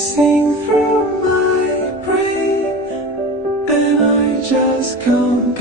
racing through my brain, and I just can't